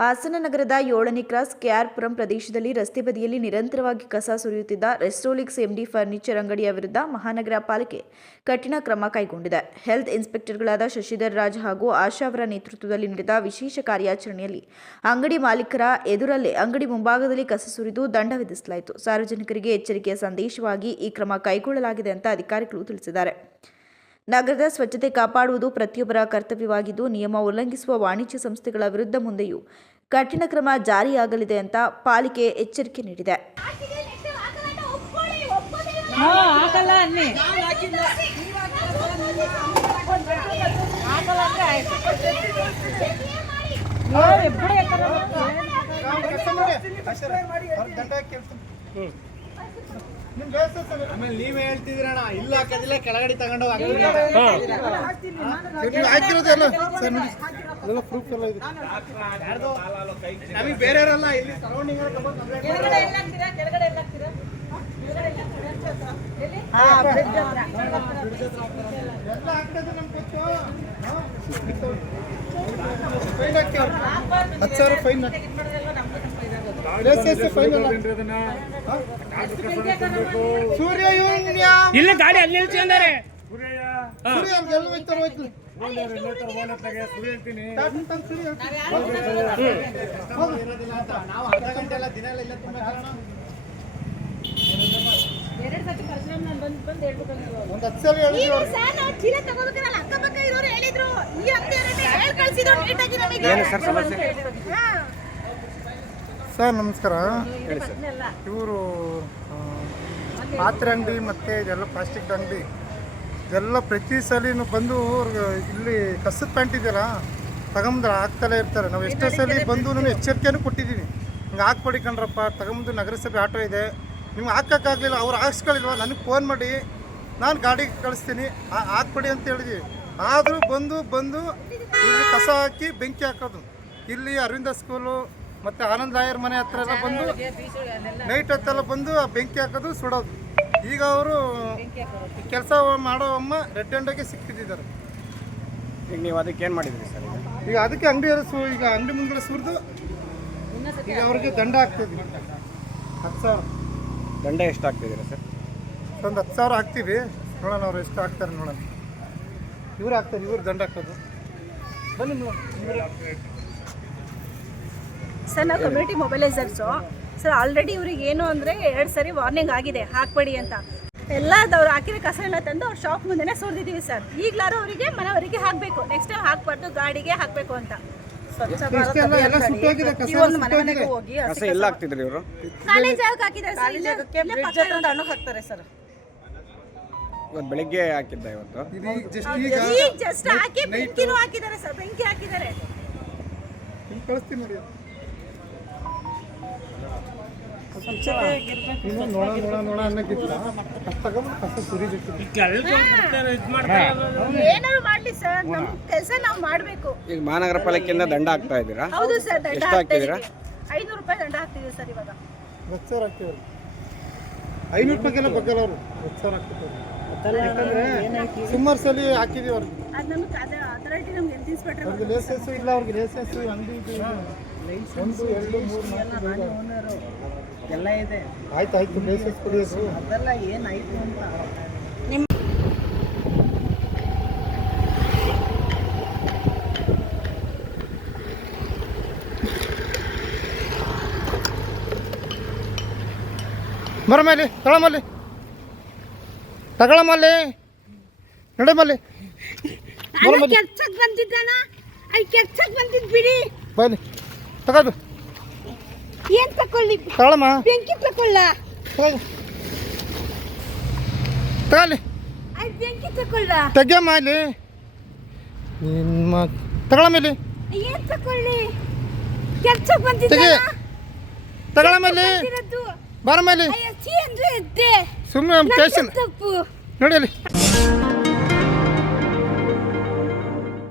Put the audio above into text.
ಹಾಸನ ನಗರದ 7ನೇ ಕ್ರಾಸ್ ಕೆಆರ್ಪುರಂ ಪ್ರದೇಶದಲ್ಲಿ ರಸ್ತೆ ಬದಿಯಲ್ಲಿ ನಿರಂತರವಾಗಿ ಕಸ ಸುರಿಯುತ್ತಿದ್ದ ರೆಸ್ಟೋಲಿಕ್ಸ್ ಎಂಡಿ ಫರ್ನಿಚರ್ ಅಂಗಡಿಯ ವಿರುದ್ಧ ಮಹಾನಗರ ಪಾಲಿಕೆ ಕಠಿಣ ಕ್ರಮ ಕೈಗೊಂಡಿದೆ. ಹೆಲ್ತ್ ಇನ್ಸ್ಪೆಕ್ಟರ್ಗಳಾದ ಶಶಿಧರ್ ರಾಜ್ ಹಾಗೂ ಆಶಾ ಅವರ ನೇತೃತ್ವದಲ್ಲಿ ನಡೆದ ವಿಶೇಷ ಕಾರ್ಯಾಚರಣೆಯಲ್ಲಿ ಅಂಗಡಿ ಮಾಲೀಕರ ಎದುರಲ್ಲೇ ಅಂಗಡಿ ಮುಂಭಾಗದಲ್ಲಿ ಕಸ ಸುರಿದು ದಂಡ ವಿಧಿಸಲಾಯಿತು. ಸಾರ್ವಜನಿಕರಿಗೆ ಎಚ್ಚರಿಕೆಯ ಸಂದೇಶವಾಗಿ ಈ ಕ್ರಮ ಕೈಗೊಳ್ಳಲಾಗಿದೆ ಅಂತ ಅಧಿಕಾರಿಗಳು ತಿಳಿಸಿದ್ದಾರೆ. ನಗರದ ಸ್ವಚ್ಛತೆ ಕಾಪಾಡುವುದು ಪ್ರತಿಯೊಬ್ಬರ ಕರ್ತವ್ಯವಾಗಿದ್ದು, ನಿಯಮ ಉಲ್ಲಂಘಿಸುವ ವಾಣಿಜ್ಯ ಸಂಸ್ಥೆಗಳ ವಿರುದ್ಧ ಮುಂದೆಯೂ ಕಠಿಣ ಕ್ರಮ ಜಾರಿಯಾಗಲಿದೆ ಅಂತ ಪಾಲಿಕೆ ಎಚ್ಚರಿಕೆ ನೀಡಿದೆ. ಆಮೇಲೆ ನೀವೇ ಹೇಳ್ತಿದ್ರಣ್ಣ ಇಲ್ಲ ಹಾಕೋದಿಲ್ಲ ಕೆಳಗಡೆ ತಗೊಂಡೋಗಿ ಪ್ರೂಫ್ ಎಲ್ಲ ಇದೆ. ನಮಗೆ ಬೇರೆಯವರಲ್ಲ ಇಲ್ಲಿ ಸರೌಂಡಿಂಗ್ ಫೈನ್ ಸೂರ್ಯ ಇಲ್ಲ ಗಾಡಿ ಅಲ್ಲಿ ನಿಲ್ಸಿದ್ದಾರೆ. ನಾವು ಅರ್ಧ ಗಂಟೆ ಎಲ್ಲ ದಿನ ಎಲ್ಲ ತುಂಬಾ ಒಂದು 10 ಸಲ ಸರ್ ನಮಸ್ಕಾರ. ಇವರು ಪಾತ್ರೆ ಅಂಗಡಿ ಮತ್ತು ಇದೆಲ್ಲ ಪ್ಲಾಸ್ಟಿಕ್ ಅಂಗಡಿ ಇದೆಲ್ಲ ಪ್ರತಿ ಸಲಿನೂ ಬಂದು ಇಲ್ಲಿ ಕಸದ ಪ್ಯಾಂಟ್ ಇದೆಯಲ್ಲ ತಗೊಂಬಂದ್ರೆ ಹಾಕ್ತಲೇ ಇರ್ತಾರೆ. ನಾವು ಎಷ್ಟೋ ಸಲ ಬಂದು ನಾನು ಎಚ್ಚರಿಕೆನೂ ಕೊಟ್ಟಿದ್ದೀನಿ, ಹಿಂಗೆ ಹಾಕ್ಬೇಡಿ ಕಣ್ರಪ್ಪ, ತಗೊಂಬಂದು ನಗರಸಭೆ ಆಟೋ ಇದೆ ನಿಮ್ಗೆ ಹಾಕೋಕ್ಕಾಗಲಿಲ್ಲ, ಅವ್ರು ಹಾಕ್ಸ್ಕೊಳ್ಳಿಲ್ವ ನನಗೆ ಫೋನ್ ಮಾಡಿ ನಾನು ಗಾಡಿಗೆ ಕಳಿಸ್ತೀನಿ ಹಾಕ್ಬೇಡಿ ಅಂತ ಹೇಳಿದ್ವಿ. ಆದರೂ ಬಂದು ಇಲ್ಲಿ ಕಸ ಹಾಕಿ ಬೆಂಕಿ ಹಾಕೋದು. ಇಲ್ಲಿ ಅರವಿಂದ ಸ್ಕೂಲು ಮತ್ತು ಆನಂದ್ ಲಾಯರ್ ಮನೆ ಹತ್ರ ಎಲ್ಲ ಬಂದು ನೈಟ್ ಹೊತ್ತೆಲ್ಲ ಬಂದು ಆ ಬೆಂಕಿ ಹಾಕೋದು ಸುಡೋದು. ಈಗ ಅವರು ಕೆಲಸ ಮಾಡೋ ಅಮ್ಮ ರೆಡ್ ಹ್ಯಾಂಡಾಗೆ ಸಿಕ್ಕಿದ್ದಾರೆ. ಈಗ ನೀವು ಅದಕ್ಕೆ ಏನು ಮಾಡಿದ್ರಿ ಸರ್? ಈಗ ಅದಕ್ಕೆ ಅಂಗಡಿ ಈಗ ಅಂಗಡಿ ಮುಂದೆ ಸುರಿದು ಈಗ ಅವ್ರಿಗೆ ದಂಡ ಹಾಕ್ತಿದ್ವಿ. 10,000 ದಂಡ ಎಷ್ಟು ಹಾಕ್ತಿದ್ದೀರಾ ಸರ್? ಒಂದು 10,000 ಹಾಕ್ತೀವಿ, ನೋಡೋಣ ಅವ್ರು ಎಷ್ಟು ಹಾಕ್ತಾರೆ ನೋಡೋಣ. ಇವ್ರು ಹಾಕ್ತಾರೆ, ಇವ್ರು ದಂಡ ಹಾಕೋದು. ಬನ್ನಿ ಸರ್, ನಾವು ಕಮ್ಯುನಿಟಿ ಮೊಬೈಲೈಸರ್ಸು ಸರ್. ಆಲ್ರೆಡಿ ಇವ್ರಿಗೆ ಏನು ಅಂದರೆ 2 ಸರಿ ವಾರ್ನಿಂಗ್ ಆಗಿದೆ ಹಾಕ್ಬೇಡಿ ಅಂತ. ಎಲ್ಲದವ್ರು ಹಾಕಿರೋ ಕಸ ಎಲ್ಲ ತಂದು ಅವ್ರ ಶಾಪ್ ಮುಂದೆನೇ ಸುರಿದಿದ್ದೀವಿ ಸರ್. ಈಗಲಾರು ಅವರಿಗೆ ಮನೆಯವರಿಗೆ ಹಾಕಬೇಕು, ನೆಕ್ಸ್ಟ್ ಟೈಮ್ ಹಾಕ್ಬಾರ್ದು, ಗಾಡಿಗೆ ಹಾಕಬೇಕು ಅಂತ. ಕಸ ಎಲ್ಲ ಹಾಕ್ತಿದ್ರಿ ಇವರು? ಕಾಲೇಜ್ ಹಾಕಿದ್ದಾರೆ ಸರ್, ಇಲ್ಲೇ ಹಾಕ್ತಾರೆ ಸರ್. ಇವತ್ತು ಬೆಳಿಗ್ಗೆ ಹಾಕಿದ್ದ ಇವತ್ತು ಈಗ ಜಸ್ಟ್ ಹಾಕಿ ಬೆಂಕಿನೂ ಹಾಕಿದ್ದಾರೆ ಸರ್, ಬೆಂಕಿ ಹಾಕಿದ್ದಾರೆ. ಕಳಿಸ್ತೀನಿ ನೋಡಿ. ನೋಡ ಅನ್ನಕ್ಕಿಂತ ಕಸ ಸುರಿಬೇಕು. ಏನಾದ್ರು ಮಾಡ್ಲಿ ಸರ್, ನಮ್ಮ ಕೆಲಸ ನಾವು ಮಾಡಬೇಕು. ಈಗ ಮಹಾನಗರ ಪಾಲಿಕೆಯಿಂದ ದಂಡ ಹಾಕ್ತಾ ಇದ್ದೀರಾ? ಹೌದು ಸರ್, ದಂಡ ಎಷ್ಟು ಹಾಕ್ತಿದ್ದೀರಾ? 500 ರೂಪಾಯಿ ದಂಡ ಹಾಕ್ತಿದ್ದೀವಿ ಸರ್. ಇವಾಗ 10,000 ಹಾಕ್ತೀವಿ. 500 ರೂಪಾಯಿಗೆಲ್ಲ ಬಗ್ಗಲ್ಲ ಅವರು 10,000 ಹಾಕ್ತಿದ್ದಾರೆ. ಯಾಕಂದ್ರೆ ಸುಮಾರು ಸಲ ಹಾಕಿದೀವಿ ಅವ್ರಿಗೆ. ಅದು ನಮ್ಗೆ ಅಥಾರಿಟಿ ನಮ್ಗೆ ಹೆಲ್ತ್ ಇನ್ಸ್ಪೆಕ್ಟರ್ ಅವ್ರಿಗೆ ಲೈಸೆನ್ಸ್ ಇಲ್ಲ, ಅವ್ರಿಗೆ ಲೈಸೆನ್ಸ್ ಅಂಗಡಿ 1 2 3 4 ಎಲ್ಲ ಇದೆ. ಆಯ್ತು ಲೈಸೆನ್ಸ್ ಕೊಡೋದು ಅದೆಲ್ಲ ಏನಾಯ್ತು ಅಂತ ಬರಮಲ್ಲಿ ತಗೊಳಮಲ್ಲಿ ನಡಮಲ್ಲಿ ಕೆಲ್ಸಕ್ಕೆ ಬಂದಿದ್ದಾನ, ಅಲ್ಲಿ ಕೆಲ್ಸಕ್ಕೆ ಬಂದಿದ್ದು ಬಿಡಿ. ಬನ್ನಿ ತಗೊಳ್ಳಿ. ಏನ್ ತಕೊಳ್ಳಿ? ತಗೊಳಮ್ಮ, ಬೆಂಕಿ ತಕೊಳ್ಳ. ತಗೊಳ್ಳಿ, ಅಲ್ಲಿ ಬೆಂಕಿ ತಕೊಳ್ಳ. ತೆಗಿಯಮ್ಮ ಇಲ್ಲಿ ನಿಮ್ಮ ತಗೊಳಮಲ್ಲಿ. ಏನ್ ತಕೊಳ್ಳಿ? ಕೆಲ್ಸಕ್ಕೆ ಬಂದಿದ್ದಾನ, ತಗೊಳಮಲ್ಲಿ ಬರಮಲ್ಲಿ. ಸುಮ್ಮನೆ ಸುಮ್ಮನೆ ಸ್ಟೇಷನ್ ತಪ್ಪು ನೋಡಿ ಅಲ್ಲಿ.